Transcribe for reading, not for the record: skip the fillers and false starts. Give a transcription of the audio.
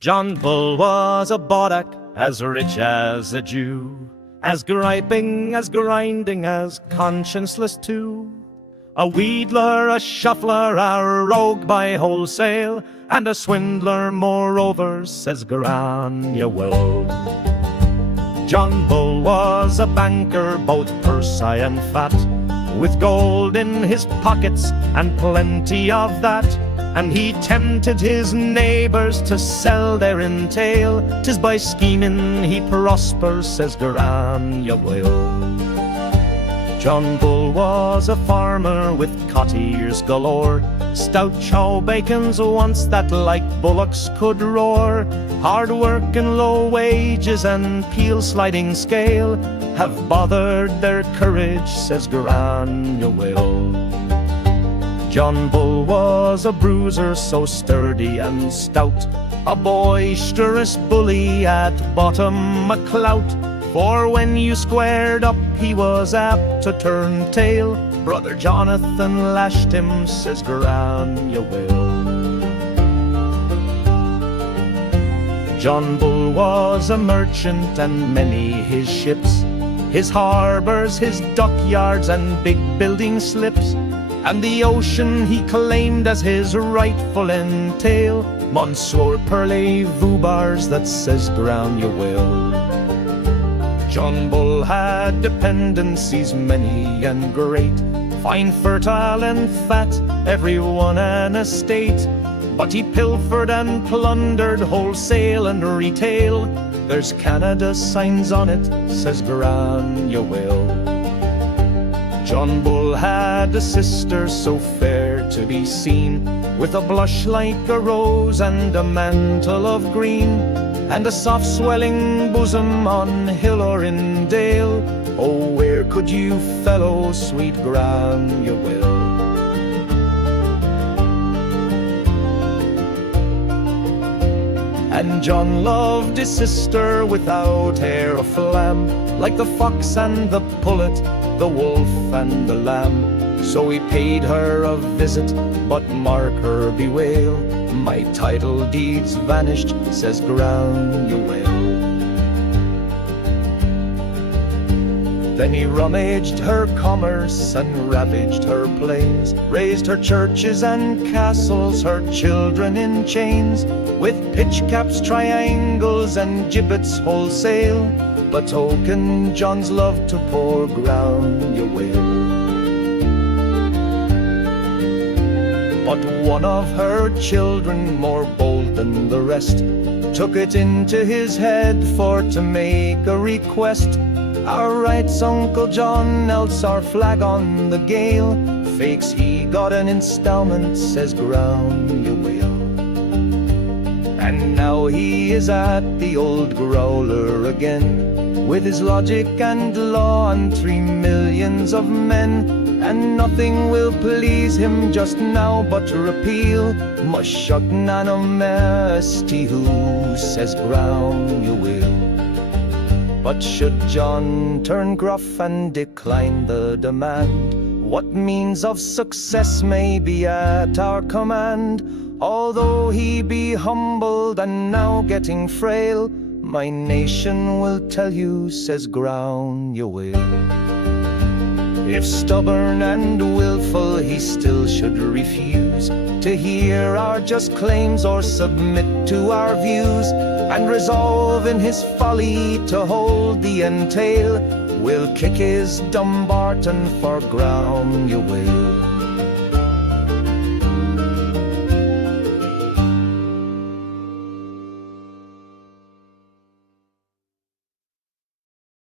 John Bull was a bodach, as rich as a Jew, as griping, as grinding, as conscienceless too. A wheedler, a shuffler, a rogue by wholesale, and a swindler moreover, says Gráinne Mhaol. John Bull was a banker, both purse and fat, with gold in his pockets and plenty of that. And he tempted his neighbours to sell their entail. 'Tis by scheming he prospers, says Gráinne Mhaol. John Bull was a farmer with cottiers galore, stout chow bacons once that like bullocks could roar. Hard work and low wages and peel sliding scale have bothered their courage, says Gráinne Mhaol. John Bull was a bruiser so sturdy and stout, a boisterous bully at bottom a clout. For when you squared up he was apt to turn tail. Brother Jonathan lashed him, says Gráinne Mhaol. John Bull was a merchant and many his ships, his harbours, his dockyards and big building slips. And the ocean he claimed as his rightful entail. Monsieur Parlez-vous bars, that says Gráinne Mhaol. John Bull had dependencies many and great, fine, fertile and fat, every one an estate. But he pilfered and plundered wholesale and retail. There's Canada signs on it, says Gráinne Mhaol. John Bull had a sister so fair to be seen, with a blush like a rose and a mantle of green, and a soft swelling bosom on hill or in dale. Oh, where could you fellow sweet Gráinne Mhaol? And John loved his sister without hair of lamb, like the fox and the pullet, the wolf and the lamb. So he paid her a visit, but mark her bewail, my title deeds vanished, says Gráinne Mhaol. Then he rummaged her commerce and ravaged her plains, razed her churches and castles, her children in chains, with pitch caps, triangles and gibbets wholesale, betoken John's love to poor Gráinne Mhaol. But one of her children, more bold than the rest, took it into his head for to make a request. Our rights, Uncle John, else our flag on the gale. Fakes he got an installment, says Gráinne Mhaol. And now he is at the old growler again, with his logic and law and 3 millions of men. And nothing will please him just now but repeal Mushugnanomesty, who says Gráinne Mhaol. But should John turn gruff and decline the demand, what means of success may be at our command? Although he be humbled and now getting frail, my nation will tell you, says Gráinne Mhaol. If stubborn and willful he still should refuse to hear our just claims or submit to our views, and resolve in his folly to hold the entail, we'll kick his Dumbarton for Gráinne Mhaol.